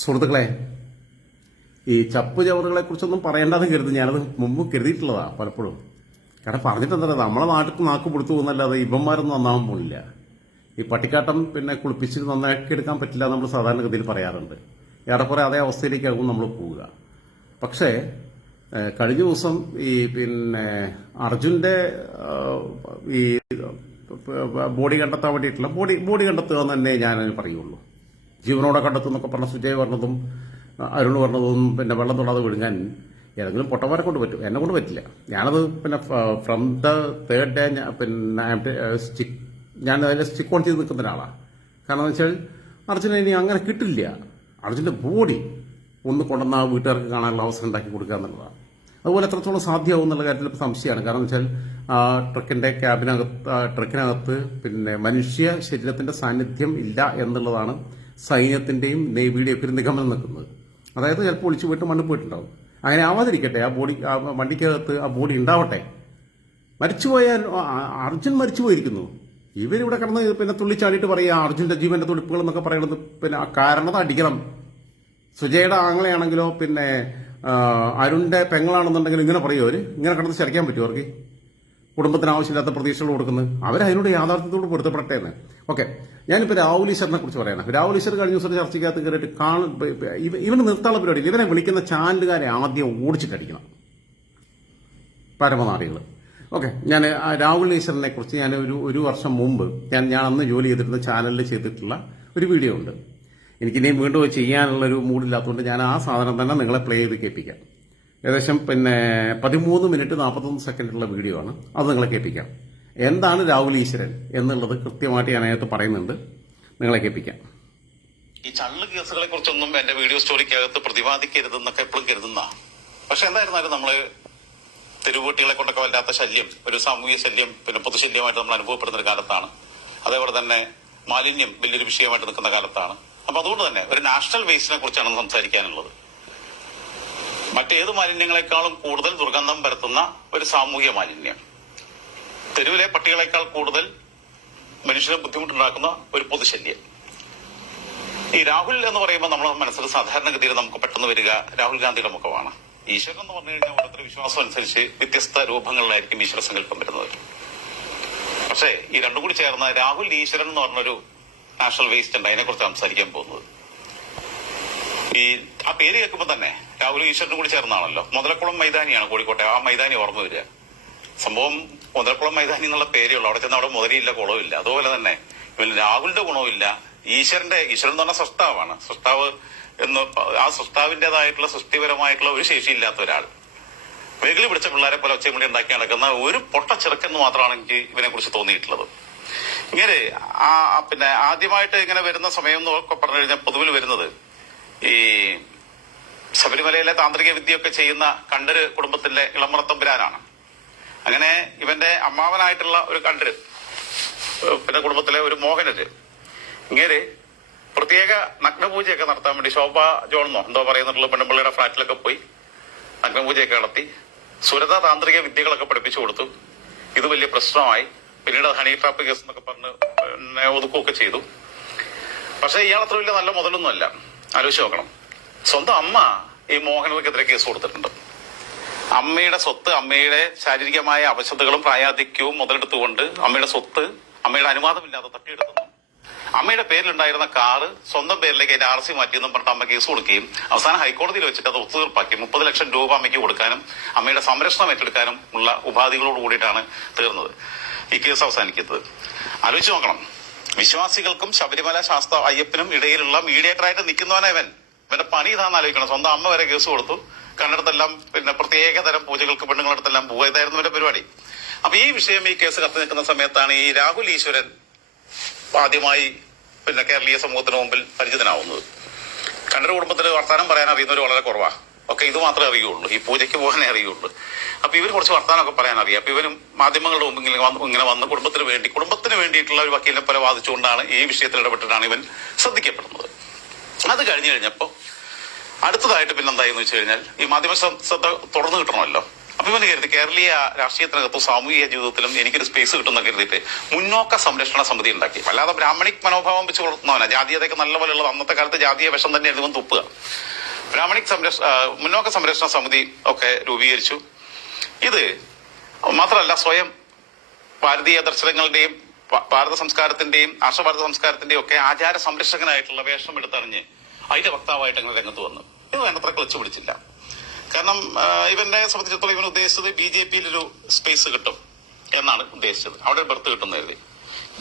സുഹൃത്തുക്കളെ ഈ ചപ്പ് ചവറുകളെ കുറിച്ചൊന്നും പറയേണ്ടെന്ന് കരുതി ഞാനത് മുമ്പ് കരുതിയിട്ടുള്ളതാ പലപ്പോഴും. കാരണം പറഞ്ഞിട്ടെന്താ നമ്മളെ നാട്ടിൽ നാക്ക് പൊടുത്തു പോകുന്നല്ലാതെ ഇവന്മാരൊന്നും നന്നാവാൻ പോകുന്നില്ല ഈ പട്ടിക്കാട്ടം പിന്നെ കുളിപ്പിച്ച് നന്നാക്കി എടുക്കാൻ പറ്റില്ല നമ്മൾ സാധാരണഗതിയിൽ പറയാറുണ്ട്. ഏറെക്കുറെ അതേ അവസ്ഥയിലേക്കാകും നമ്മൾ പോവുക. പക്ഷേ കഴിഞ്ഞ ദിവസം ഈ പിന്നെ അർജുന്റെ ഈ ബോഡി കണ്ടെത്താൻ വേണ്ടിയിട്ടുള്ള ബോഡി ബോഡി കണ്ടെത്തുക എന്ന് തന്നെ ഞാൻ പറയുള്ളൂ. ജീവനോടെ കണ്ടെത്തും എന്നൊക്കെ പറഞ്ഞ സുജയ് പറഞ്ഞതും അരുൺ പറഞ്ഞതും പിന്നെ വെള്ളം തൊടാതെ വിഴുങ്ങാൻ ഏതെങ്കിലും പൊട്ടന്മാരെ കൊണ്ട് പറ്റും. എന്നെ കൊണ്ട് പറ്റില്ല. ഞാനത് പിന്നെ ഫ്രം ദ തേർഡ് ഡേ പിന്നെ സ്റ്റിക്ക് ഞാൻ അതിനെ സ്റ്റിക്ക് ഓൺ ചെയ്ത് നിൽക്കുന്ന ഒരാളാണ് കാരണം എന്ന് വെച്ചാൽ അർജുന ഇനി അങ്ങനെ കിട്ടില്ല. അർജുന്റെ ബോഡി ഒന്ന് കൊണ്ടുവന്ന ആ വീട്ടുകാർക്ക് കാണാനുള്ള അവസരം ഉണ്ടാക്കി കൊടുക്കുക എന്നുള്ളതാണ് അതുപോലെ എത്രത്തോളം സാധ്യമാവും എന്നുള്ള കാര്യത്തിൽ ഇപ്പോൾ സംശയമാണ്. കാരണം വെച്ചാൽ ആ ട്രക്കിന്റെ ക്യാബിനകത്ത് ട്രക്കിനകത്ത് പിന്നെ മനുഷ്യ ശരീരത്തിന്റെ സാന്നിധ്യം ഇല്ല എന്നുള്ളതാണ് സൈന്യത്തിന്റെയും നേവിയുടെയും ഒക്കെ ഒരു നിഗമനം നിൽക്കുന്നത്. അതായത് ചിലപ്പോൾ ഒളിച്ചു പോയിട്ട് മണ്ണ് പോയിട്ടുണ്ടാവും. അങ്ങനെ ആവാതിരിക്കട്ടെ ആ ബോഡി ആ വണ്ടിക്കകത്ത് ആ ബോഡി ഉണ്ടാവട്ടെ. മരിച്ചുപോയാൽ അർജുൻ മരിച്ചു പോയിരിക്കുന്നു ഇവരിവിടെ കിടന്ന് പിന്നെ തുള്ളിച്ചാടിയിട്ട് പറയുക അർജുന്റെ ജീവന്റെ തുടിപ്പുകൾ എന്നൊക്കെ പറയുന്നത് പിന്നെ ആ കാരണത അടിക്കണം. സുജയുടെ ആങ്ങളെയാണെങ്കിലോ പിന്നെ അരുണിന്റെ പെങ്ങളാണെന്നുണ്ടെങ്കിൽ ഇങ്ങനെ പറയുമോ അവർ. ഇങ്ങനെ കിടന്ന് ചിരയ്ക്കാൻ പറ്റുമോ അവർക്ക്? കുടുംബത്തിന് ആവശ്യമില്ലാത്ത പ്രതീക്ഷകൾ കൊടുക്കുന്നത്. അവരതിനോട് യാഥാർത്ഥ്യത്തോട് പൊരുത്തപ്പെടട്ടെ എന്ന് ഓക്കെ. ഞാനിപ്പോൾ രാഹുൽ ഈശ്വറിനെ കുറിച്ച് പറയണം രാഹുൽ ഈശ്വർ കഴിഞ്ഞ ദിവസം ചർച്ചയ്ക്കകത്ത് കയറിയിട്ട് കാണും ഇവന് നിർത്താനുള്ള പരിപാടി ഇവനെ വിളിക്കുന്ന ചാനലുകാരെ ആദ്യം ഓടിച്ചിട്ടടിക്കണം പരമനാടികൾ ഓക്കെ. ഞാൻ രാഹുൽ ഈശ്വറിനെ കുറിച്ച് ഞാൻ ഒരു ഒരു വർഷം മുമ്പ് ഞാൻ ഞാൻ അന്ന് ജോലി ചെയ്തിരുന്ന ചാനലിൽ ചെയ്തിട്ടുള്ള ഒരു വീഡിയോ ഉണ്ട്. എനിക്കിനെയും വീണ്ടും ചെയ്യാനുള്ള ഒരു മൂഡില്ലാത്തതുകൊണ്ട് ഞാൻ ആ സാധനം തന്നെ നിങ്ങളെ പ്ലേ ചെയ്ത് കേൾപ്പിക്കാം. ഏകദേശം പിന്നെ പതിമൂന്ന് മിനിറ്റ് നാൽപ്പത്തൊന്ന് സെക്കൻഡുള്ള വീഡിയോ ആണ്. അത് നിങ്ങളെ കേൾപ്പിക്കാം. എന്താണ് രാഹുൽ ഈശ്വരൻ എന്നുള്ളത് കൃത്യമായിട്ട് ഞാൻ അതിനകത്ത് പറയുന്നുണ്ട്. നിങ്ങളെ കേൾപ്പിക്കാം. ഈ ചള്ള് കേസുകളെ കുറിച്ചൊന്നും എന്റെ വീഡിയോ സ്റ്റോറിക്കകത്ത് പ്രതിപാദിക്കരുതെന്നൊക്കെ എപ്പോഴും കരുതുന്ന. പക്ഷെ എന്തായിരുന്നാലും നമ്മൾ തെരുവുകുട്ടികളെ കൊണ്ടൊക്കെ വല്ലാത്ത ശല്യം ഒരു സാമൂഹിക ശല്യം പിന്നെ പൊതുശല്യമായിട്ട് നമ്മൾ അനുഭവപ്പെടുന്ന ഒരു കാലത്താണ്. അതേപോലെ തന്നെ മാലിന്യം വലിയൊരു വിഷയമായിട്ട് നിൽക്കുന്ന കാലത്താണ്. അപ്പൊ അതുകൊണ്ട് തന്നെ ഒരു നാഷണൽ വേസ്റ്റിനെ കുറിച്ചാണ് സംസാരിക്കാനുള്ളത്. മറ്റേത് മാലിന്യങ്ങളെക്കാളും കൂടുതൽ ദുർഗന്ധം പരത്തുന്ന ഒരു സാമൂഹ്യ മാലിന്യം. തെരുവിലെ പട്ടികളെക്കാൾ കൂടുതൽ മനുഷ്യന് ബുദ്ധിമുട്ടുണ്ടാക്കുന്ന ഒരു പൊതുശല്യം. ഈ രാഹുൽ എന്ന് പറയുമ്പോൾ നമ്മുടെ മനസ്സിൽ സാധാരണഗതിയിൽ നമുക്ക് പെട്ടെന്ന് വരിക രാഹുൽ ഗാന്ധിയുടെ മുഖമാണ്. ഈശ്വരൻ എന്ന് പറഞ്ഞു കഴിഞ്ഞാൽ ഓരോരുത്തരുടെ വിശ്വാസം അനുസരിച്ച് വ്യത്യസ്ത രൂപങ്ങളിലായിരിക്കും ഈശ്വര സങ്കല്പം വരുന്നത്. പക്ഷേ ഈ രണ്ടും കൂടി ചേർന്ന രാഹുൽ ഈശ്വരൻ എന്ന് പറഞ്ഞൊരു നാഷണൽ വേസ്റ്റ് ഉണ്ട്. അതിനെക്കുറിച്ച് സംസാരിക്കാൻ പോകുന്നത്. ഈ ആ പേര് കേൾക്കുമ്പോൾ തന്നെ രാഹുൽ ഈശ്വരനും കൂടി ചേർന്നാണല്ലോ. മുതലക്കുളം മൈതാനിയാണ് കോഴിക്കോട്ടെ. ആ മൈതാനി ഓർമ്മ വരിക. സംഭവം മുതലക്കുളം മൈതാനി എന്നുള്ള പേരേ ഉള്ളൂ. അവിടെ ചെന്ന് അവിടെ മുതലില്ല കുളമില്ല അതുപോലെ തന്നെ പിന്നെ രാഹുലിന്റെ ഗുണവുമില്ല ഈശ്വരന്റെ ഈശ്വരൻ എന്ന് പറഞ്ഞ സൃഷ്ടാവാണ്. സൃഷ്ടാവ് എന്ന് ആ സൃഷ്ടാവിന്റേതായിട്ടുള്ള സൃഷ്ടിപരമായിട്ടുള്ള ഒരു ശേഷി ഇല്ലാത്ത ഒരാൾ. വെകിളി പിടിച്ച പിള്ളേരെ പോലെ ഒച്ചയും കൂടി ഉണ്ടാക്കി നടക്കുന്ന ഒരു പൊട്ട ചെറുക്കെന്ന് മാത്രമാണ് എനിക്ക് ഇവനെ കുറിച്ച് തോന്നിയിട്ടുള്ളത്. ഇങ്ങനെ ആ പിന്നെ ആദ്യമായിട്ട് ഇങ്ങനെ വരുന്ന സമയം എന്നൊക്കെ പറഞ്ഞു കഴിഞ്ഞാൽ പൊതുവിൽ വരുന്നത് ഈ ശബരിമലയിലെ താന്ത്രിക വിദ്യയൊക്കെ ചെയ്യുന്ന കണ്ടര് കുടുംബത്തിലെ ഇളമുറത്തമ്പുരാനാണ്. അങ്ങനെ ഇവന്റെ അമ്മാവനായിട്ടുള്ള ഒരു കണ്ടര് പിന്നെ കുടുംബത്തിലെ ഒരു മോഹനര് ഇങ്ങനെ പ്രത്യേക നഗ്നപൂജയൊക്കെ നടത്താൻ വേണ്ടി ശോഭ ജോണെന്നോ എന്തോ പറയുന്നുള്ളൂ പെണ്ണുമ്പിള്ളിയുടെ ഫ്ളാറ്റിലൊക്കെ പോയി നഗ്നപൂജയൊക്കെ നടത്തി സുരത താന്ത്രിക വിദ്യകളൊക്കെ പഠിപ്പിച്ചു കൊടുത്തു. ഇത് വലിയ പ്രശ്നമായി. പിന്നീട് ഹണി ട്രാപ്പ് കേസ് എന്നൊക്കെ പറഞ്ഞ് ഒതുക്കുകയൊക്കെ ചെയ്തു. പക്ഷേ ഇയാൾ അത്ര വലിയ നല്ല മുതലൊന്നുമല്ല. ആലോചിച്ച് നോക്കണം. സ്വന്തം അമ്മ ഈ മോഹനർക്കെതിരെ കേസ് കൊടുത്തിട്ടുണ്ട്. അമ്മയുടെ സ്വത്ത് അമ്മയുടെ ശാരീരികമായ അവശതകളും പ്രായാധിക്യവും മുതലെടുത്തുകൊണ്ട് അമ്മയുടെ സ്വത്ത് അമ്മയുടെ അനുവാദമില്ലാതെ തട്ടിയെടുത്തു അമ്മയുടെ പേരിലുണ്ടായിരുന്ന കാറ് സ്വന്തം പേരിലേക്ക് അതിന്റെ ആർ സി മാറ്റിയെന്നും പറഞ്ഞിട്ട് അമ്മ കേസ് കൊടുക്കുകയും അവസാനം ഹൈക്കോടതിയിൽ വെച്ചിട്ട് അത് ഒത്തുതീർപ്പാക്കി മുപ്പത് ലക്ഷം രൂപ അമ്മയ്ക്ക് കൊടുക്കാനും അമ്മയുടെ സംരക്ഷണം ഏറ്റെടുക്കാനും ഉള്ള ഉപാധികളോട് കൂടിയിട്ടാണ് തീർന്നത് ഈ കേസ് അവസാനിക്കുന്നത്. ആലോചിച്ച് നോക്കണം. വിശ്വാസികൾക്കും ശബരിമല ശാസ്ത്ര അയ്യപ്പനും ഇടയിലുള്ള മീഡിയേറ്ററായിട്ട് നിൽക്കുന്നവനവൻ ഇവന്റെ പണി ഇതാന്ന് ആലോചിക്കണം. സ്വന്തം അമ്മ വരെ കേസ് കൊടുത്തു. കണ്ണെടുത്തെല്ലാം പിന്നെ പ്രത്യേക തരം പൂജകൾക്ക് പെണ്ണുങ്ങളടുത്തെല്ലാം പോയതായിരുന്നു ഇതായിരുന്നു ഇവന്റെ പരിപാടി. അപ്പൊ ഈ വിഷയം ഈ കേസ് കത്തി നിൽക്കുന്ന സമയത്താണ് ഈ രാഹുൽ ഈശ്വരൻ ആദ്യമായി പിന്നെ കേരളീയ സമൂഹത്തിന് മുമ്പിൽ പരിചിതനാവുന്നത്. കണ്ടര കുടുംബത്തിൽ വർത്താനം പറയാൻ അറിയുന്നവർ വളരെ കുറവാ. ഒക്കെ ഇത് മാത്രമേ അറിയുള്ളൂ. ഈ പൂജയ്ക്ക് പോകാനേ അറിയുള്ളൂ. അപ്പൊ ഇവർ കുറച്ച് വർത്തമാനമൊക്കെ പറയാൻ അറിയാം. അപ്പൊ ഇവരും മാധ്യമങ്ങളുടെ മുമ്പ് ഇങ്ങനെ വന്ന് കുടുംബത്തിന് വേണ്ടി കുടുംബത്തിന് വേണ്ടിയിട്ടുള്ള ഒരു വക്കീലിനെ പോലെ വാദിച്ചുകൊണ്ടാണ് ഈ വിഷയത്തിൽ ഇടപെട്ടിട്ടാണ് ഇവൻ ശ്രദ്ധിക്കപ്പെടുന്നത്. അത് കഴിഞ്ഞു കഴിഞ്ഞപ്പോ അടുത്തതായിട്ട് പിന്നെ എന്തായെന്ന് വെച്ച് കഴിഞ്ഞാൽ ഈ മാധ്യമ ശ്രദ്ധ തുടർന്ന് കിട്ടണമല്ലോ. അപ്പൊ ഇവന് കരുതി കേരളീയ രാഷ്ട്രീയത്തിനകത്തും സാമൂഹിക ജീവിതത്തിലും എനിക്കൊരു സ്പേസ് കിട്ടുന്ന കരുതിയിട്ട് മുന്നോക്ക സംരക്ഷണ സമിതി ഉണ്ടാക്കി. വല്ലാതെ ബ്രാഹ്മണിക് മനോഭാവം വെച്ച് വളർത്തുന്നവനാ ജാതീയതയൊക്കെ നല്ല പോലെയുള്ളത്. അന്നത്തെ കാലത്ത് ജാതീയ വിഷം തന്നെ എഴുതുമ്പോൾ തുപ്പുക. ബ്രാഹ്മണിക് സംരക്ഷ മുന്നോക്ക സംരക്ഷണ സമിതി ഒക്കെ രൂപീകരിച്ചു. ഇത് മാത്രമല്ല സ്വയം ഭാരതീയ ദർശനങ്ങളുടെയും ഭാരത സംസ്കാരത്തിന്റെയും ആർഷഭാരത സംസ്കാരത്തിന്റെയും ഒക്കെ ആചാര സംരക്ഷകനായിട്ടുള്ള വേഷം എടുത്തറിഞ്ഞ് അതിന്റെ വക്താവായിട്ട് അങ്ങനെ രംഗത്ത് വന്നു. ഇത് വേണ്ടത്ര ക്ലച്ച് പിടിച്ചില്ല. കാരണം ഇവന്റെ സംബന്ധിച്ചിടത്തോളം ഇവൻ ഉദ്ദേശിച്ചത് ബി ജെ പിയിൽ ഒരു സ്പേസ് കിട്ടും എന്നാണ് ഉദ്ദേശിച്ചത്. അവിടെ ബർത്ത് കിട്ടുന്ന കരുതി.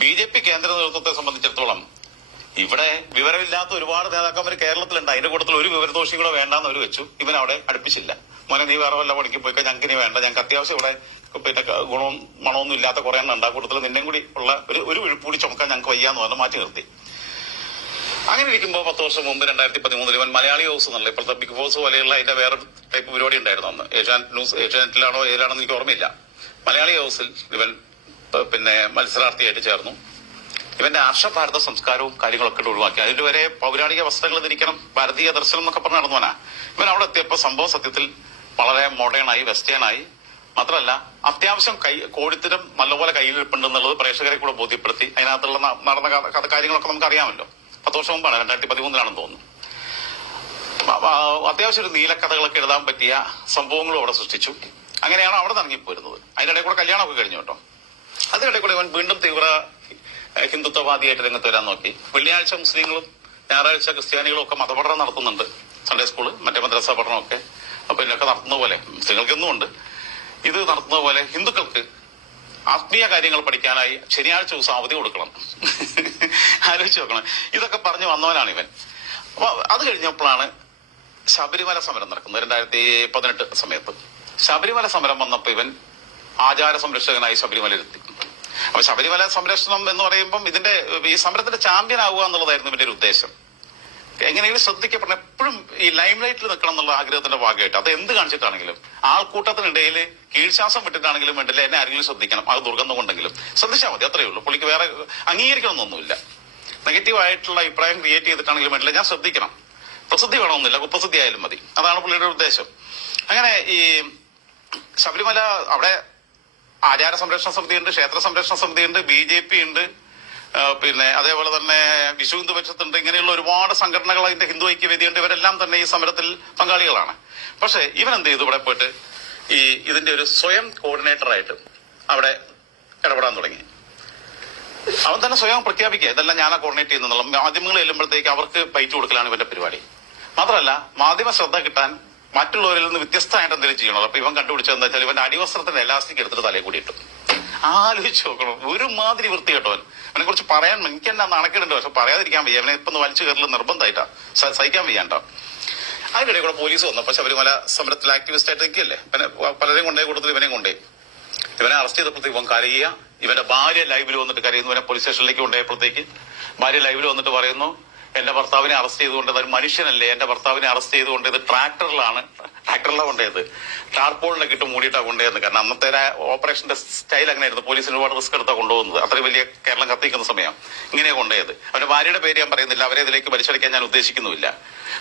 ബി ജെ പി കേന്ദ്ര നേതൃത്വത്തെ സംബന്ധിച്ചിടത്തോളം ഇവിടെ വിവരമില്ലാത്ത ഒരുപാട് നേതാക്കന്മാർ കേരളത്തിലുണ്ട്. അതിന്റെ കൂട്ടത്തിൽ ഒരു വിവരദോഷി കൂടെ വേണ്ടാന്ന് അവർ വെച്ചു. ഇവൻ അവിടെ അടുപ്പിച്ചില്ല. മോനെ നീ വേറെ വല്ല പണിക്ക് പോയി ഞങ്ങൾക്ക് ഇനി വേണ്ട. ഞങ്ങൾക്ക് അത്യാവശ്യം ഇവിടെ പിന്നെ ഗുണവും മണമൊന്നും ഇല്ലാത്ത കുറെ എണ്ണം ഉണ്ട്. നിന്നെയും കൂടി ഉള്ള ഒരു ഒരു വിഴുപ്പൂടി ചുമക്കാൻ ഞങ്ങൾക്ക് വയ്യാന്ന് പറഞ്ഞ് മാറ്റി നിർത്തി. അങ്ങനെ ഇരിക്കുമ്പോൾ പത്ത് വർഷം മുമ്പ് രണ്ടായിരത്തി പതിമൂന്നിൽ ഇവൻ മലയാളി ഹൗസ് എന്നുള്ള ഇപ്പോഴത്തെ ബിഗ് ബോസ് പോലെയുള്ള അതിന്റെ വേറെ ടൈപ്പ് പരിപാടി ഉണ്ടായിരുന്നു അന്ന്. ഏഷ്യാനെറ്റ് ന്യൂസ് ഏഷ്യാനെറ്റിലാണോ ഏതിലാണെന്ന് എനിക്ക് ഓർമ്മയില്ല. മലയാളി ഹൗസിൽ ഇവൻ പിന്നെ മത്സരാർത്ഥിയായിട്ട് ചേർന്നു. ഇവന്റെ ആർഷ ഭാരത സംസ്കാരവും കാര്യങ്ങളൊക്കെ ഒഴിവാക്കി. അതിന്റെ വരെ പൗരാണിക വസ്ത്രങ്ങൾ ധരിക്കണം ഭാരതീയ ദർശനം എന്നൊക്കെ പറഞ്ഞു നടന്നവനാ. ഇവൻ അവിടെ എത്തിയപ്പോ സംഭവ സത്യത്തിൽ വളരെ മോഡേണായി വെസ്റ്റേണായി മാത്രമല്ല അത്യാവശ്യം കൈ കോഴിത്തരം നല്ലപോലെ കയ്യിലിരിപ്പുണ്ടെന്നുള്ളത് പ്രേക്ഷകരെ കൂടെ ബോധ്യപ്പെടുത്തി. അതിനകത്തുള്ള നടന്ന കഥ- കാര്യങ്ങളൊക്കെ നമുക്ക് അറിയാമല്ലോ പത്ത് വർഷം മുമ്പാണ് രണ്ടായിരത്തി പതിമൂന്നിലാണെന്ന് തോന്നുന്നു അത്യാവശ്യം ഒരു നീലക്കഥകളൊക്കെ എഴുതാൻ പറ്റിയ സംഭവങ്ങളും അവിടെ സൃഷ്ടിച്ചു. അങ്ങനെയാണ് അവിടെ നിന്ന് ഇറങ്ങിപ്പോരുന്നത്. അതിനിടെ കൂടെ കല്യാണമൊക്കെ കഴിഞ്ഞു കേട്ടോ. അതിനിടെ കൂടെ ഇവൻ വീണ്ടും തീവ്ര ഹിന്ദുത്വവാദിയായിട്ട് രംഗത്ത് വരാൻ നോക്കി. വെള്ളിയാഴ്ച മുസ്ലിങ്ങളും ഞായറാഴ്ച ക്രിസ്ത്യാനികളും ഒക്കെ മതപഠനം നടത്തുന്നുണ്ട്. സൺഡേ സ്കൂൾ മറ്റേ മദ്രസ പഠനമൊക്കെ. നടത്തുന്ന പോലെ മുസ്ലിങ്ങൾക്കൊന്നും ഉണ്ട് ഇത് നടത്തുന്ന പോലെ ഹിന്ദുക്കൾക്ക് ആത്മീയ കാര്യങ്ങൾ പഠിക്കാനായി ശനിയാഴ്ച ദിവസം അവധി കൊടുക്കണം. ആലോചിച്ച് നോക്കണം. ഇതൊക്കെ പറഞ്ഞു വന്നവനാണ് ഇവൻ. അപ്പൊ അത് കഴിഞ്ഞപ്പോഴാണ് ശബരിമല സമരം നടക്കുന്നത്. രണ്ടായിരത്തി പതിനെട്ട് സമയത്ത്. ശബരിമല സമരം വന്നപ്പോ ഇവൻ ആചാര സംരക്ഷകനായി ശബരിമലയിലെത്തി അപ്പൊ ശബരിമല സംരക്ഷണം എന്ന് പറയുമ്പം ഇതിന്റെ ഈ സമരത്തിന്റെ ചാമ്പ്യൻ ആവുക എന്നുള്ളതായിരുന്നു ഇവന്റെ ഒരു ഉദ്ദേശം. എങ്ങനെയെങ്കിലും ശ്രദ്ധിക്കപ്പെടണം. എപ്പോഴും ഈ ലൈം ലൈറ്റിൽ നിൽക്കണം എന്നുള്ള ആഗ്രഹത്തിന്റെ ഭാഗമായിട്ട്. അത് എന്ത് കാണിച്ചിട്ടാണെങ്കിലും ആൾക്കൂട്ടത്തിനിടയിൽ കീഴ്ശ്വാസം വിട്ടിട്ടാണെങ്കിലും വേണ്ടില്ല എന്നെ ആരെങ്കിലും ശ്രദ്ധിക്കണം. അത് ദുർഗന്ധം കൊണ്ടെങ്കിലും. ശ്രദ്ധിച്ചാൽ മതി അത്രയേ ഉള്ളൂ. പുള്ളിക്ക് വേറെ അംഗീകരിക്കണമെന്നൊന്നുമില്ല. നെഗറ്റീവ് ആയിട്ടുള്ള അഭിപ്രായം ക്രിയേറ്റ് ചെയ്തിട്ടാണെങ്കിലും വേണ്ടില്ല. ഞാൻ ശ്രദ്ധിക്കണം. പ്രസിദ്ധി വേണമെന്നില്ല. കുപ്രസിദ്ധി ആയാലും മതി. അതാണ് പുള്ളിയുടെ ഉദ്ദേശം. അങ്ങനെ ഈ ശബരിമല അവിടെ ആചാര സംരക്ഷണ സമിതിയുണ്ട് ക്ഷേത്ര സംരക്ഷണ സമിതിയുണ്ട് ബി ജെ പി ഉണ്ട്. പിന്നെ അതേപോലെ തന്നെ വിശ്വ ഹിന്ദു പക്ഷത്തുണ്ട് ഇങ്ങനെയുള്ള ഒരുപാട് സംഘടനകൾ അതിന്റെ ഹിന്ദു ഐക്യവേദിയുണ്ട് ഇവരെല്ലാം തന്നെ ഈ സമരത്തിൽ പങ്കാളികളാണ്. പക്ഷെ ഇവൻ എന്ത് ചെയ്തു? ഇവിടെ പോയിട്ട് ഈ ഇതിന്റെ ഒരു സ്വയം കോർഡിനേറ്ററായിട്ട് അവിടെ ഇടപെടാൻ തുടങ്ങി. അവൻ തന്നെ സ്വയം പ്രഖ്യാപിക്കുക ഇതെല്ലാം ഞാനാ കോർഡിനേറ്റ് ചെയ്യുന്നുള്ള മാധ്യമങ്ങൾ ചെല്ലുമ്പോഴത്തേക്ക് അവർക്ക് ബൈറ്റ് കൊടുക്കലാണ് ഇവന്റെ പരിപാടി. മാത്രമല്ല മാധ്യമ ശ്രദ്ധ കിട്ടാൻ മറ്റുള്ളവരിൽ നിന്ന് വ്യത്യസ്തമായിട്ട് എന്തെങ്കിലും ചെയ്യണോ അപ്പൊ ഇവൻ കണ്ടുപിടിച്ചത് എന്താ വെച്ചാൽ ഇവന്റെ അടിവസ്ത്രത്തിന്റെ എലാസ്റ്റിക് എടുത്തിട്ട് തലയിൽ കൂടി ഇട്ടു. ആലോചിച്ച് നോക്കണം. ഒരു മാതിരി വൃത്തി കേട്ടവൻ അവനെ കുറിച്ച് പറയാൻ എനിക്ക് തന്നെ നടക്കുന്നുണ്ട് പക്ഷെ പറയാതിരിക്കാൻ വയ്യ. അവനെ ഇപ്പൊ വലിച്ചു കയറൽ നിർബന്ധമായിട്ടാ. സഹിക്കാൻ വയ്യാണ്ടോ. അതിനിടെ കൂടെ പോലീസ് അവർ ശബരിമല സമരത്തിൽ ആക്ടിവിസ്റ്റ് ആയിട്ട് നിൽക്കില്ലേ? പിന്നെ പലരെയും കൊണ്ടേ കൂടുതൽ ഇവനെയും കൊണ്ടേ ഇവനെ അറസ്റ്റ് ചെയ്തപ്പോഴത്തേക്ക് ഇവൻ കരയുക. ഇവന്റെ ഭാര്യ ലൈവിൽ വന്നിട്ട് കരയുന്നു. ഇവനെ പോലീസ് സ്റ്റേഷനിലേക്ക് കൊണ്ടുപോയപ്പോഴത്തേക്ക്. ഭാര്യ ലൈവിൽ വന്നിട്ട് പറയുന്നു എന്റെ ഭർത്താവിനെ അറസ്റ്റ് ചെയ്തുകൊണ്ട് ഒരു മനുഷ്യനല്ലേ? എന്റെ ഭർത്താവിനെ അറസ്റ്റ് ചെയ്തുകൊണ്ട് ഇത് ട്രാക്ടറിലാണ്. ട്രാക്ടറിലാണ് കൊണ്ടുപോയത്. ടാർപോളിനെ ഇട്ട് മൂടിയിട്ടാണ് കൊണ്ടുപോയത് കാരണം അന്നത്തെ ഓപ്പറേഷന്റെ സ്റ്റൈൽ അങ്ങനെയായിരുന്നു. പോലീസിന് ഒരുപാട് റിസ്ക് എടുത്താ കൊണ്ടുപോകുന്നത്. അത്രയും വലിയ കേരളം കത്തിക്കുന്ന സമയം ഇങ്ങനെയാ കൊണ്ടുപോയത്. അവന്റെ ഭാര്യയുടെ പേര് ഞാൻ പറയുന്നില്ല. അവരെ ഇതിലേക്ക് വലിച്ചടിക്കാൻ ഞാൻ ഉദ്ദേശിക്കുന്നുമില്ല.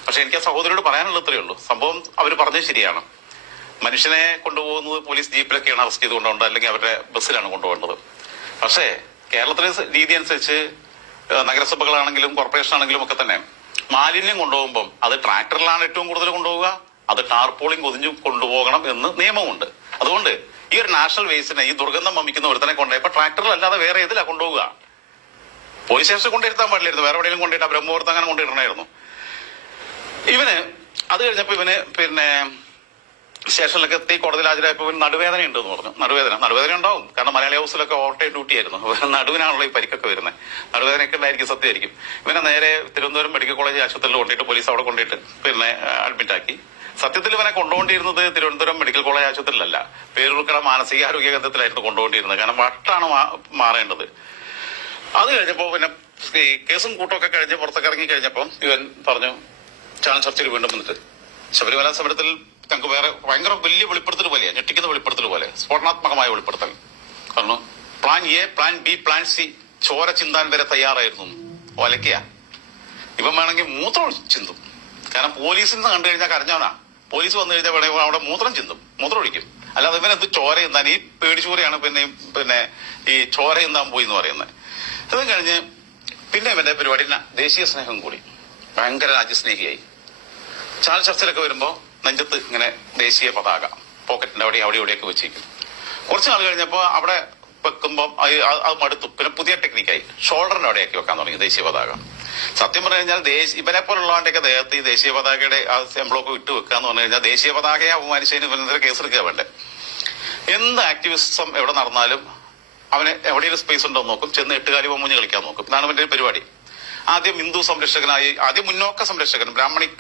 പക്ഷെ എനിക്ക് ആ സഹോദരിയോട് പറയാനുള്ള ഇത്രയേ ഉള്ളൂ. സംഭവം അവർ പറഞ്ഞത് ശരിയാണ്. മനുഷ്യനെ കൊണ്ടുപോകുന്നത് പോലീസ് ജീപ്പിലൊക്കെയാണ് അറസ്റ്റ് ചെയ്ത് അല്ലെങ്കിൽ അവരുടെ ബസ്സിലാണ് കൊണ്ടുപോകേണ്ടത്. പക്ഷേ കേരളത്തിലെ രീതി അനുസരിച്ച് നഗരസഭകളാണെങ്കിലും കോർപ്പറേഷൻ ആണെങ്കിലും ഒക്കെ തന്നെ മാലിന്യം കൊണ്ടുപോകുമ്പം അത് ട്രാക്ടറിലാണ് ഏറ്റവും കൂടുതൽ കൊണ്ടുപോവുക അത് ടാർപോളിംഗ് ഒതിഞ്ഞു കൊണ്ടുപോകണം എന്ന് നിയമമുണ്ട്. അതുകൊണ്ട് ഈ ഒരു നാഷണൽ വേസ്റ്റിനെ ഈ ദുർഗന്ധം വമിക്കുന്ന ഒരുത്തനെ കൊണ്ടുപോയപ്പോ ട്രാക്ടറിലല്ലാതെ വേറെ ഏതിലാ കൊണ്ടുപോവുക? പോലീസ് സ്റ്റേഷനിൽ കൊണ്ടിരുത്താൻ പാടില്ലായിരുന്നു വേറെ എവിടെയെങ്കിലും കൊണ്ടിട്ട് ബ്രഹ്മപുരത്ത് അങ്ങനെ കൊണ്ടിടണമായിരുന്നു ഇവന് അത് കഴിഞ്ഞപ്പോ ഇവന് പിന്നെ സ്റ്റേഷനിലൊക്കെ എത്തി കോടതിയിൽ ഹാജരായപ്പോൾ നടുവേദന ഉണ്ട് എന്ന് പറഞ്ഞു. നടുവേദന. നടുവേദന ഉണ്ടാവും. കാരണം മലയാളി ഹൗസിലൊക്കെ ഓവർ ടൈം ഡ്യൂട്ടി ആയിരുന്നു. നടുവിനാണല്ലോ ഈ പരിക്കൊക്കെ വരുന്നത്. നടുവേദനയൊക്കെ ഉണ്ടായിരിക്കും സത്യമായിരിക്കും. ഇവനെ നേരെ തിരുവനന്തപുരം മെഡിക്കൽ കോളേജ് ആശുപത്രിയിൽ കൊണ്ടിട്ട് പോലീസ് അവിടെ കൊണ്ടിട്ട് പിന്നെ അഡ്മിറ്റ് ആക്കി. സത്യത്തിൽ ഇവനെ കൊണ്ടുകൊണ്ടിരുന്നത് തിരുവനന്തപുരം മെഡിക്കൽ കോളേജ് ആശുപത്രിയിലല്ല. പേരൂർക്കട മാനസികാരോഗ്യ കേന്ദ്രത്തിലായിരുന്നു കൊണ്ടുകൊണ്ടിരുന്നത് കാരണം വട്ടാണ് മാറേണ്ടത്. അത് കഴിഞ്ഞപ്പോൾ പിന്നെ ഈ കേസും കൂട്ടമൊക്കെ കഴിഞ്ഞ് പുറത്തൊക്കെ ഇറങ്ങി കഴിഞ്ഞപ്പോ ഇവൻ പറഞ്ഞു ചാനൽ ചർച്ചയിൽ വീണ്ടും വന്നിട്ട്. ശബരിമല സമരത്തിൽ ഞങ്ങൾക്ക് വേറെ ഭയങ്കര വലിയ വെളിപ്പെടുത്തൽ പോലെയാണ് ഞെട്ടിക്കുന്ന വെളിപ്പെടുത്തൽ പോലെ സ്ഫോടനാത്മകമായ വെളിപ്പെടുത്തൽ. കാരണം plan A plan B plan C ചോര ചിന്താൻ വരെ തയ്യാറായിരുന്നു. ഒലക്കയ ഇവൻ വേണമെങ്കിൽ മൂത്രം ചിന്തും. കാരണം പോലീസിൽ നിന്ന് കണ്ടു കഴിഞ്ഞാൽ കരഞ്ഞവനാ. പോലീസ് വന്നു കഴിഞ്ഞാൽ വേണമെങ്കിൽ അവിടെ മൂത്രം ചിന്തും മൂത്രം ഒഴിക്കും. അല്ലാതെ ഇവനെന്ത് ചോര ചിന്താൻ? ഈ പേടിച്ചൂരയാണ് പിന്നെ പിന്നെ ഈ ചോര ചിന്താൻ പോയി എന്ന് പറയുന്നത്. അത് കഴിഞ്ഞ് പിന്നെ ഇവന്റെ പരിപാടി ദേശീയ സ്നേഹം കൂടി. ഭയങ്കര രാജ്യസ്നേഹിയായി. ചാൽ ചർച്ചയിലൊക്കെ വരുമ്പോ നെഞ്ചത്ത് ഇങ്ങനെ ദേശീയ പതാക പോക്കറ്റിന്റെ അവിടെ അവിടെ ഇവിടെയൊക്കെ വെച്ചിരിക്കും. കുറച്ച് നാൾ കഴിഞ്ഞപ്പോ അവിടെ വെക്കുമ്പോൾ അത് മടുത്തു. പിന്നെ പുതിയ ടെക്നിക്കായി ഷോൾഡറിന്റെ അവിടെയൊക്കെ വെക്കാൻ തുടങ്ങി ദേശീയ പതാക. സത്യം പറഞ്ഞു കഴിഞ്ഞാൽ ഇവനെ പോലുള്ളവന്റെയൊക്കെ ദേഹത്ത് ഈ ദേശീയ പതാകയുടെ ആ എംബ്ലോക്ക് വിട്ടു വെക്കുക എന്ന് പറഞ്ഞു കഴിഞ്ഞാൽ ദേശീയ പതാകയെ അപമാനിച്ചതിന് ഇവനെതിരെ കേസെടുക്കുക വേണ്ടേ? എന്ത് ആക്ടിവിസം എവിടെ നടന്നാലും അവന് എവിടെയൊരു സ്പേസ് ഉണ്ടോ നോക്കും. ചെന്ന് എട്ടുകാലി പോകുമ്പോൾ കളിക്കാൻ നോക്കും. ഇതാണ് അവന്റെ പരിപാടി. ആദ്യം ഹിന്ദു സംരക്ഷകനായി ആദ്യം മുന്നോക്ക സംരക്ഷകൻ ബ്രാഹ്മണിക്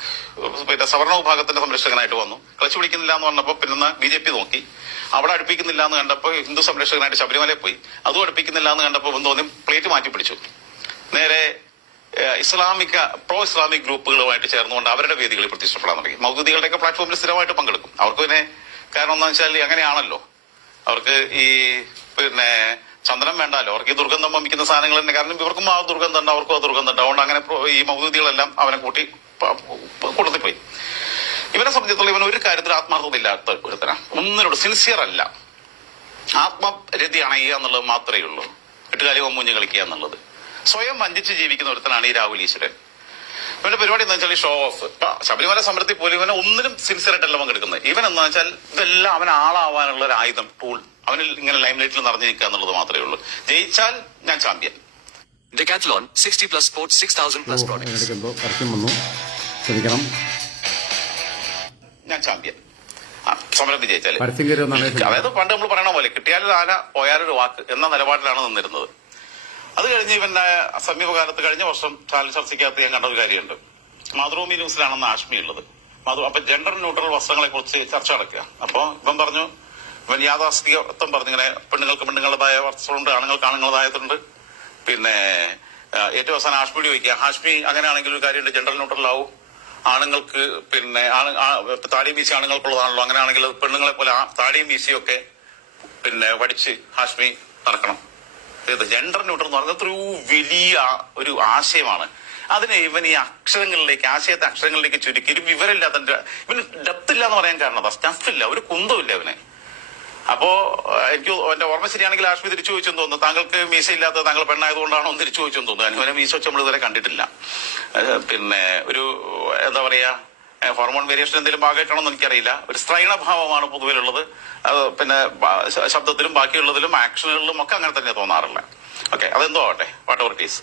പിന്നെ സവർണ വിഭാഗത്തിന്റെ സംരക്ഷകനായിട്ട് വന്നു. കളിച്ചു പിടിക്കുന്നില്ല എന്ന് പറഞ്ഞപ്പോൾ പിന്നെ ബി ജെ പി നോക്കി. അവിടെ അടുപ്പിക്കുന്നില്ല എന്ന് കണ്ടപ്പോൾ ഹിന്ദു സംരക്ഷകനായിട്ട് ശബരിമലയിൽ പോയി. അതും അടുപ്പിക്കുന്നില്ല എന്ന് കണ്ടപ്പോൾ തോന്നി പ്ലേറ്റ് മാറ്റി പിടിച്ചു. നേരെ ഇസ്ലാമിക പ്രോ ഇസ്ലാമിക് ഗ്രൂപ്പുകളുമായിട്ട് ചേർന്നുകൊണ്ട് അവരുടെ വേദികളിൽ പ്രത്യക്ഷപ്പെടാൻ തുടങ്ങി. മൗദൂദികളുടെയൊക്കെ പ്ലാറ്റ്ഫോമിൽ സ്ഥിരമായിട്ട് പങ്കെടുക്കും. അവർക്ക് പിന്നെ കാരണം എന്താ വെച്ചാൽ അങ്ങനെയാണല്ലോ. അവർക്ക് ഈ പിന്നെ ചന്ദനം വേണ്ടാലോ അവർക്ക് ഈ ദുർഗന്ധം വമിക്കുന്ന സാധനങ്ങൾ തന്നെ. കാരണം ഇവർക്കും ആ ദുർഗന്ധം ഉണ്ട് അവർക്കും ആ ദുർഗന്ധം ഉണ്ട്. അതുകൊണ്ട് അങ്ങനെ ഈ മൗദൂദികളെല്ലാം അവനെ കൂട്ടി കൊടുത്തിപ്പോയി പോയി ഇവനെ സംബന്ധിച്ചിടത്തോളം ഇവൻ ഒരു കാര്യത്തിൽ ആത്മാർത്ഥത ഇല്ലാത്ത ഒരുത്തന. ഒന്നിനോട് സിൻസിയർ അല്ല. ആത്മരതി അണയുക എന്നുള്ളത് മാത്രമേ ഉള്ളൂ. എട്ടുകാലി കൊമ്പുഞ്ഞ് കളിക്കുക എന്നുള്ളത്. സ്വയം വഞ്ചിച്ച് ജീവിക്കുന്ന ഒരുത്തനാണ് ഈ രാഹുൽ ഈശ്വരൻ. ഇവന്റെ പരിപാടി എന്താ വെച്ചാൽ ഷോ ഓഫ് ശബരിമല സമരത്തിൽ പോലും ഇവനെ ഒന്നിനും സിൻസിയർ ആയിട്ടല്ല പങ്കെടുക്കുന്നത്. ഇവൻ എന്താ വെച്ചാൽ ഇതെല്ലാം അവൻ ആളാവാനുള്ള ഒരു ആയുധം ടൂൾ അവനിൽ ഇങ്ങനെ ലൈം ലൈറ്റിൽ നിറഞ്ഞു നിൽക്കുക എന്നുള്ളത് മാത്രമേ ഉള്ളൂ. ജയിച്ചാൽ ഞാൻ champion Decathlon 60 plus sports 6000 plus products. അതിനിടയ്ക്ക് എന്തോ പരസ്യം വന്നു. ക്ഷമിക്കണം ഞാൻ ചാമ്പ്യൻ സമരം വിജയിച്ചാൽ അതായത് പണ്ട് നമ്മൾ പറയണ പോലെ കിട്ടിയാലൊരു ആന പോയാലൊരു വാക്ക് എന്ന നിലപാടിലാണ് നിന്നിരുന്നത്. അത് കഴിഞ്ഞ് ഇവന്റെ സമീപകാലത്ത് കഴിഞ്ഞ വർഷം ചാനൽ ചർച്ചയ്ക്കകത്ത് ഞാൻ കണ്ട ഒരു കാര്യമുണ്ട്. മാതൃഭൂമി ന്യൂസിലാണെന്ന് ആഷ്മി ഉള്ളത് മാതൃ അപ്പൊ ജെൻഡർ ന്യൂട്രൽ വസ്ത്രങ്ങളെ കുറിച്ച് ചർച്ച നടക്കുക. അപ്പൊ ഇവൻ പറഞ്ഞു ഇവൻ യാഥാസ്ഥികത്വം പറഞ്ഞു. ഇങ്ങനെ പെണ്ണുങ്ങൾക്ക് പെണ്ണുങ്ങളുടേതായ വസ്ത്രമുണ്ട് ആണുങ്ങൾക്ക് ആണുങ്ങളുടേതായതുണ്ട്. പിന്നെ ഏറ്റവും അവസാനം ഹാഷ്മിയോട് ചോദിക്കുക ഹാഷ്മി അങ്ങനെയാണെങ്കിൽ ഒരു കാര്യമുണ്ട് ജെൻഡർ ന്യൂട്രൽ ആവും. ആണുങ്ങൾക്ക് പിന്നെ താടിയും വീശി ആണുങ്ങൾക്കുള്ളതാണല്ലോ. അങ്ങനെയാണെങ്കിൽ പെണ്ണുങ്ങളെ പോലെ താടിയും വീശിയൊക്കെ പിന്നെ പഠിച്ച് ഹാഷ്മി നടക്കണം. ജെൻഡർ ന്യൂട്രൽ എന്ന് പറഞ്ഞ ഒരു വലിയ ഒരു ആശയമാണ്. അതിനെ ഇവൻ ഈ അക്ഷരങ്ങളിലേക്ക് ആശയത്തെ അക്ഷരങ്ങളിലേക്ക് ചുരുക്കി. ഒരു വിവരമില്ലാത്ത ഇവന് ഡെപ്ത് ഇല്ല എന്ന് പറയാൻ കാരണം അതാ സ്റ്റഫ് ഇല്ല ഒരു കുന്തമില്ല അവന് അപ്പോ എനിക്ക് എന്റെ ഓർമ്മ ശരിയാണെങ്കിൽ ആഷ്മി തിരിച്ചു ചോദിച്ചെന്ന് തോന്നുന്നു. താങ്കൾക്ക് മീശ ഇല്ലാത്ത താങ്കൾ പെണ്ണായതുകൊണ്ടാണോ തിരിച്ചു ചോദിച്ചെന്ന് തോന്നുന്നു. അനുവനെ മീശ വെച്ച് നമ്മൾ ഇതുവരെ കണ്ടിട്ടില്ല. പിന്നെ ഒരു എന്താ പറയാ ഹോർമോൺ വേരിയേഷൻ എന്തെങ്കിലും ഭാഗമായിട്ടാണോ എന്ന് എനിക്കറിയില്ല. ഒരു സ്ത്രൈണഭാവമാണ് പൊതുവിലുള്ളത്. അത് പിന്നെ ശബ്ദത്തിലും ബാക്കിയുള്ളതിലും ആക്ഷനുകളിലും ഒക്കെ അങ്ങനെ തന്നെ തോന്നാറില്ല. ഓക്കെ അതെന്തോ ആവട്ടെ. വാട്ട് എവർ ടീസ്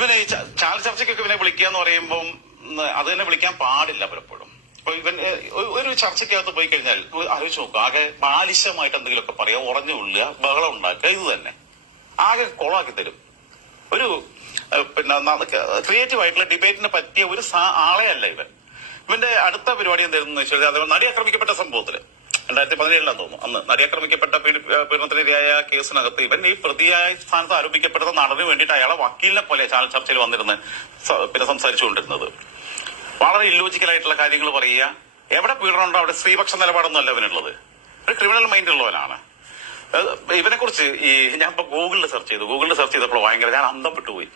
പിന്നെ ഈ ചാൽ ചർച്ചയ്ക്കൊക്കെ ഇവനെ വിളിക്കുക എന്ന് പറയുമ്പം അത് തന്നെ വിളിക്കാൻ പാടില്ല പലപ്പോഴും. അപ്പൊ ഇവൻ ഒരു- ചർച്ചയ്ക്കകത്ത് പോയി കഴിഞ്ഞാൽ ആലോചിച്ച് നോക്കുക ആകെ ബാലിശമായിട്ട് എന്തെങ്കിലുമൊക്കെ പറയാം ഉറഞ്ഞു കൊള്ളുക ബഹളം ഉണ്ടാക്കുക ഇത് തന്നെ. ആകെ കൊളാക്കി തരും. ഒരു പിന്നെ ക്രിയേറ്റീവ് ആയിട്ടുള്ള ഡിബേറ്റിന് പറ്റിയ ഒരു ആളെയല്ല ആളെ ഇവൻ. ഇവന്റെ അടുത്ത പരിപാടി എന്തായിരുന്നു വെച്ചാൽ അതേപോലെ നടി ആക്രമിക്കപ്പെട്ട സംഭവത്തിൽ. രണ്ടായിരത്തി പതിനേഴിലാണ് തോന്നുന്നു. അന്ന് നടി ആക്രമിക്കപ്പെട്ട പീഡനത്തിനെതിരായ കേസിനകത്ത് ഇവൻ ഈ പ്രതിയായ സ്ഥാനത്ത് ആരോപിക്കപ്പെടുന്ന നടന് വേണ്ടിയിട്ട് അയാളെ വക്കീലിനെ പോലെ ചാനൽ ചർച്ചയിൽ വന്നിരുന്ന് പിന്നെ സംസാരിച്ചുകൊണ്ടിരുന്നത്. വളരെ ഇല്ലോജിക്കൽ ആയിട്ടുള്ള കാര്യങ്ങൾ പറയുക. എവിടെ പീഡനം ഉണ്ടോ അവിടെ സ്ത്രീപക്ഷ നിലപാടൊന്നും അല്ല ഇവനുള്ളത്. ഒരു ക്രിമിനൽ മൈൻഡ് ഉള്ളവനാണ്. ഇവനെ കുറിച്ച് ഈ ഞാൻ ഇപ്പൊ ഗൂഗിളിൽ സെർച്ച് ചെയ്തു. ഗൂഗിളിൽ സെർച്ച് ചെയ്തപ്പോൾ ഭയങ്കര ഞാൻ അന്തം വിട്ടുപോയി.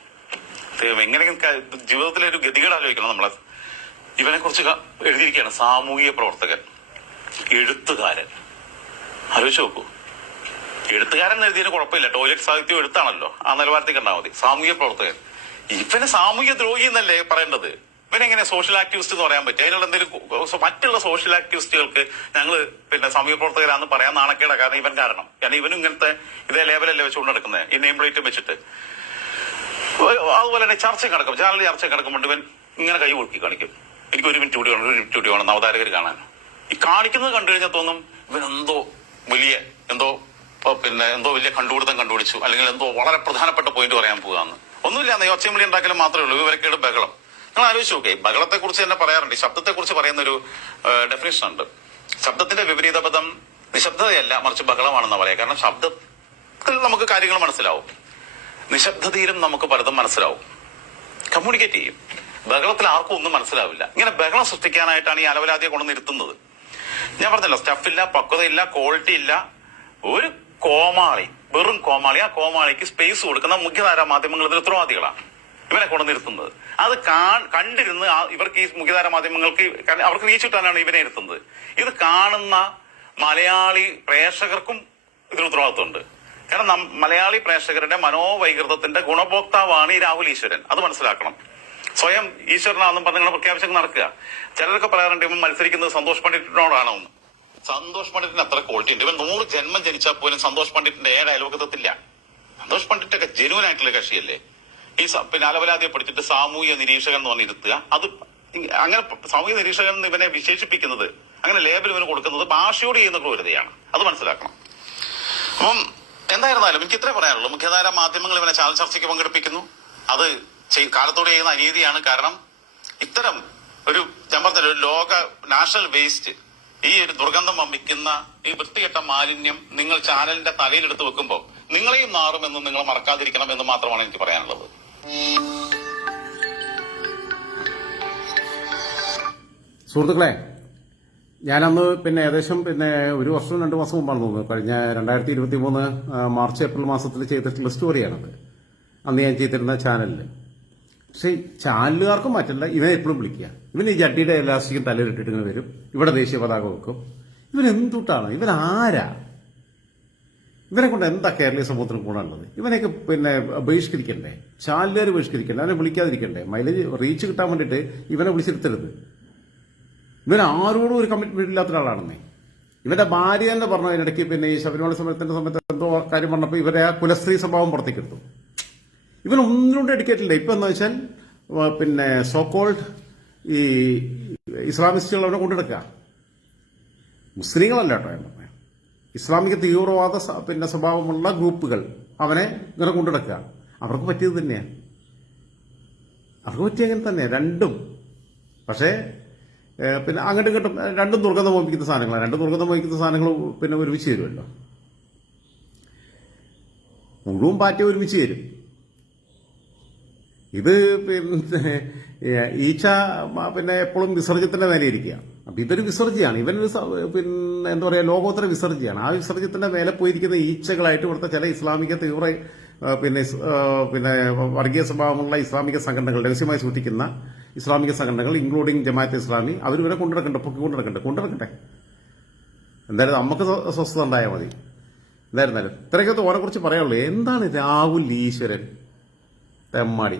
ദൈവം എങ്ങനെ ജീവിതത്തിലെ ഒരു ഗതികേട് ആലോചിക്കണം നമ്മളെ. ഇവനെ കുറിച്ച് എഴുതിയിരിക്കുകയാണ് സാമൂഹിക പ്രവർത്തകൻ എഴുത്തുകാരൻ. ആലോചിച്ച് നോക്കൂ. എഴുത്തുകാരൻ എഴുതിയതിന് കുഴപ്പമില്ല. ടോയ്ലറ്റ് സാഹിത്യം എഴുത്താണല്ലോ. ആ നിലവാരത്തിൽ കണ്ടാൽ മതി. സാമൂഹിക പ്രവർത്തകൻ. ഇവനെ സാമൂഹിക ദ്രോഹി എന്നല്ലേ പറയേണ്ടത്? ഇവനെങ്ങനെ സോഷ്യൽ ആക്ടിവിസ്റ്റ് എന്ന് പറയാൻ പറ്റും? അതിനുള്ള എന്തെങ്കിലും മറ്റുള്ള സോഷ്യൽ ആക്ടിവിസ്റ്റുകൾക്ക് ഞങ്ങൾ പിന്നെ സാമൂഹിക പ്രവർത്തകരാന്ന് പറയാൻ നാണക്കേട. കാരണം ഇവൻ കാരണം. കാരണം ഇവനും ഇങ്ങനത്തെ ഇതേ ലേബലല്ലേ വെച്ചുകൊണ്ട് നടക്കുന്നത് ഈ നെയിം പ്ലേറ്റും വെച്ചിട്ട്. അതുപോലെ തന്നെ ചർച്ച കിടക്കും ചാനൽ ചർച്ച കിടക്കുമ്പോൾ ഇവൻ ഇങ്ങനെ കൈ കൊടുക്കി കാണിക്കും. എനിക്ക് ഒരു മിനിറ്റ് കൂടി ഒരു മിനിറ്റ് കൂടി വേണം. അവതാരകർ കാണാൻ. ഈ കാണിക്കുന്നത് കണ്ടു കഴിഞ്ഞാൽ തോന്നും ഇവൻ എന്തോ വലിയ എന്തോ പിന്നെ എന്തോ വലിയ കണ്ടുപിടുത്തം കണ്ടുപിടിച്ചു. അല്ലെങ്കിൽ എന്തോ വളരെ പ്രധാനപ്പെട്ട പോയിന്റ് പറയാൻ പോകാന്ന് ഒന്നുമില്ല എന്നാൽ ഒച്ചയും വിളി ഉണ്ടാക്കലും മാത്രമേ ഉള്ളൂ. വിവരക്കേട് ബഹളം. നിങ്ങൾ ആലോചിച്ച് നോക്കേ ബഹളത്തെ കുറിച്ച് തന്നെ പറയാറുണ്ട്. ശബ്ദത്തെ കുറിച്ച് പറയുന്ന ഒരു ഡെഫിനേഷൻ ഉണ്ട്. ശബ്ദത്തിന്റെ വിപരീത പദം നിശബ്ദതയല്ല മറിച്ച് ബഹളമാണെന്ന് പറയാം കാരണം ശബ്ദത്തിൽ നമുക്ക് കാര്യങ്ങൾ മനസ്സിലാവും. നിശബ്ദതയിലും നമുക്ക് പലതും മനസ്സിലാവും. കമ്മ്യൂണിക്കേറ്റ് ചെയ്യും. ബഹളത്തിൽ ആർക്കും ഒന്നും മനസ്സിലാവില്ല. ഇങ്ങനെ ബഹളം സൃഷ്ടിക്കാനായിട്ടാണ് ഈ അലവലാതിയെ കൊണ്ടുവന്നിരുത്തുന്നത് ഞാൻ പറഞ്ഞല്ലോ സ്റ്റഫില്ല പക്വതയില്ല ക്വാളിറ്റി ഇല്ല. ഒരു കോമാളി വെറും കോമാളി. ആ കോമാളിക്ക് സ്പേസ് കൊടുക്കുന്ന മുഖ്യധാര മാധ്യമങ്ങൾ ഇതിൽ ഉത്തരവാദികളാണ്. ഇവനെ കൊണ്ടുവന്നിരുത്തുന്നത് അത് കാ- കണ്ടിരുന്ന് ഇവർക്ക് ഈ മുഖ്യധാര മാധ്യമങ്ങൾക്ക് അവർക്ക് റീച്ച് ഇവനെ ഇരുത്തുന്നത്. ഇത് കാണുന്ന മലയാളി പ്രേക്ഷകർക്കും ഇതിൽ ഉത്തരവാദിത്വമുണ്ട്. കാരണം മലയാളി പ്രേക്ഷകരുടെ മനോവൈകൃതത്തിന്റെ ഗുണഭോക്താവാണ് ഈ രാഹുൽ ഈശ്വരൻ. അത് മനസ്സിലാക്കണം. സ്വയം ഈശ്വരനാണെന്നും പറഞ്ഞ് പ്രഖ്യാപിച്ചങ്ങ് നടക്കുക. ചിലരൊക്കെ പറയാറുണ്ട് ഇവൻ മത്സരിക്കുന്നത് സന്തോഷ് പണ്ഡിറ്റിനോടാണോ എന്ന്. സന്തോഷ് പണ്ഡിറ്റിന് അത്ര ക്വാളിറ്റി ഉണ്ട്. ഇവൻ നൂറ് ജന്മം ജനിച്ചാൽ പോലും സന്തോഷ് പണ്ഡിറ്റിന്റെ ഏഴ് അയൽവക്കത്തെത്തില്ല. സന്തോഷ് പണ്ഡിറ്റൊക്കെ ജെനുവൻ ആയിട്ടുള്ള കക്ഷിയല്ലേ? ഈ പിന്നെ അലവലാതിയെ പഠിച്ചിട്ട് സാമൂഹ്യ നിരീക്ഷകൻ എന്ന് പറഞ്ഞിരുത്തുക. അത് അങ്ങനെ സാമൂഹ്യ നിരീക്ഷകൻ എന്ന് ഇവനെ വിശേഷിപ്പിക്കുന്നത് അങ്ങനെ ലേബൽ ഇവന് കൊടുക്കുന്നത് ഭാഷയോട് ചെയ്യുന്ന ക്രൂരതയാണ്. അത് മനസ്സിലാക്കണം. അപ്പം എന്തായിരുന്നാലും എനിക്ക് ഇത്രേ പറയാനുള്ളൂ. മുഖ്യധാര മാധ്യമങ്ങൾ ഇവനെ ചാനൽ ചർച്ചയ്ക്ക് പങ്കെടുപ്പിക്കുന്നു. അത് ചെയ്- കാലത്തോടെ ചെയ്യുന്ന അനീതിയാണ് കാരണം ഇത്തരം ഒരു ഞാൻ പറഞ്ഞ ഒരു ലോക നാഷണൽ വേസ്റ്റ് ഈ ഒരു ദുർഗന്ധം വമ്പിക്കുന്ന ഈ വൃത്തികെട്ട മാലിന്യം നിങ്ങൾ ചാനലിന്റെ തലയിൽ തലയിലെടുത്ത് വെക്കുമ്പോൾ നിങ്ങളെയും മാറുമെന്ന് നിങ്ങൾ മറക്കാതിരിക്കണം എന്ന് മാത്രമാണ് എനിക്ക് പറയാനുള്ളത്. സുഹൃത്തുക്കളെ ഞാനന്ന് പിന്നെ ഏകദേശം പിന്നെ ഒരു വർഷം രണ്ട് മാസം മുമ്പാണ് തോന്നുന്നത് കഴിഞ്ഞ രണ്ടായിരത്തി ഇരുപത്തി മൂന്ന് മാർച്ച് ഏപ്രിൽ മാസത്തിൽ ചെയ്തിട്ടുള്ള സ്റ്റോറിയാണത് അന്ന് ഞാൻ ചെയ്തിരുന്ന ചാനലിൽ പക്ഷേ ചാനലുകാർക്കും മറ്റല്ല ഇവനെ എപ്പോഴും വിളിക്കുക. ഇവൻ ഈ ജഡ്ഡിയുടെ എലാസ്റ്റിക്കും തലയിലിട്ടിട്ട് ഇങ്ങനെ വരും. ഇവിടെ ദേശീയ പതാക വെക്കും. ഇവൻ എന്തുട്ടാണ്? ഇവൻ ആരാ? ഇവനെ കൊണ്ട് എന്താ കേരളീയ സമൂഹത്തിന് ഗുണമുള്ളത്? ഇവനെയൊക്കെ പിന്നെ ബഹിഷ്കരിക്കണ്ടേ? ചാനലുകാർ ബഹിഷ്കരിക്കണ്ടേ? അവനെ വിളിക്കാതിരിക്കണ്ടേ? മൈലേജ് റീച്ച് കിട്ടാൻ വേണ്ടിയിട്ട് ഇവനെ വിളിച്ചിരുത്തരുത്. ഇവൻ ആരോടും ഒരു കമ്മിറ്റ്മെന്റ് ഇല്ലാത്ത ഒരാളാണെന്നേ ഇവന്റെ ഭാര്യ തന്നെ പറഞ്ഞു അതിനിടയ്ക്ക് പിന്നെ ഈ ശബരിമല സമയത്തിന്റെ സമയത്ത് എന്തോ കാര്യം പറഞ്ഞപ്പോൾ ഇവരെ ആ കുലസ്ത്രീ സ്വഭാവം പുറത്തേക്ക് എടുത്തു. ഇവൻ ഒന്നിനും ഡെഡിക്കേറ്റ് ഇല്ല ഇപ്പൊ എന്താ വെച്ചാൽ പിന്നെ സോക്കോൾഡ് ഈ ഇസ്ലാമിസ്റ്റുകൾ അവനെ കൊണ്ടെടുക്കുക. മുസ്ലിങ്ങളല്ല കേട്ടോ ഞാൻ പറഞ്ഞത് ഇസ്ലാമിക തീവ്രവാദ പിന്നെ സ്വഭാവമുള്ള ഗ്രൂപ്പുകൾ അവനെ ഇങ്ങനെ കൊണ്ടെടുക്കുക. അവർക്ക് പറ്റിയത് തന്നെയാണ് അവർക്ക് പറ്റിയ അങ്ങനെ തന്നെ രണ്ടും. പക്ഷേ പിന്നെ അങ്ങോട്ടും ഇങ്ങോട്ടും രണ്ടും ദുർഗന്ധം വഹിക്കുന്ന സാധനങ്ങളാണ് രണ്ടും ദുർഗന്ധം വഹിക്കുന്ന സാധനങ്ങൾ പിന്നെ ഒരുമിച്ച് തരുമല്ലോ മുഴുവൻ പാറ്റ ഒരുമിച്ച് തരും ഇത് പിന്നെ ഈച്ച പിന്നെ എപ്പോഴും വിസർജ്യത്തിന്റെ മേലെ ഇരിക്കുക. അപ്പൊ ഇതൊരു വിസർജ്യമാണ്. ഇവൻ പിന്നെ എന്താ പറയാ ലോകോത്തര വിസർജ്യമാണ്. ആ വിസർജ്യത്തിന്റെ മേലെ പോയിരിക്കുന്ന ഈച്ചകളായിട്ട് ഇവിടുത്തെ ചില ഇസ്ലാമിക തീവ്ര പിന്നെ പിന്നെ വർഗീയ സ്വഭാവമുള്ള ഇസ്ലാമിക സംഘടനകൾ രഹസ്യമായി സൂക്ഷിക്കുന്ന ഇസ്ലാമിക സംഘടനകൾ ഇൻക്ലൂഡിംഗ് ജമാഅത്ത് ഇസ്ലാമി അവർ ഇവരെ കൊണ്ടുനടക്കട്ടെ പൊക്കി കൊണ്ടുനടക്കണ്ട കൊണ്ടുനടക്കട്ടെ എന്തായാലും നമുക്ക് സ്വ- സ്വസ്ഥത ഉണ്ടായാൽ മതി. എന്തായിരുന്നാലും ഇത്രയൊക്കെ ഓനെ കുറിച്ച് പറയാനുള്ളൂ. എന്താണ് രാഹുൽ ഈശ്വരൻ? തെമ്മാടി.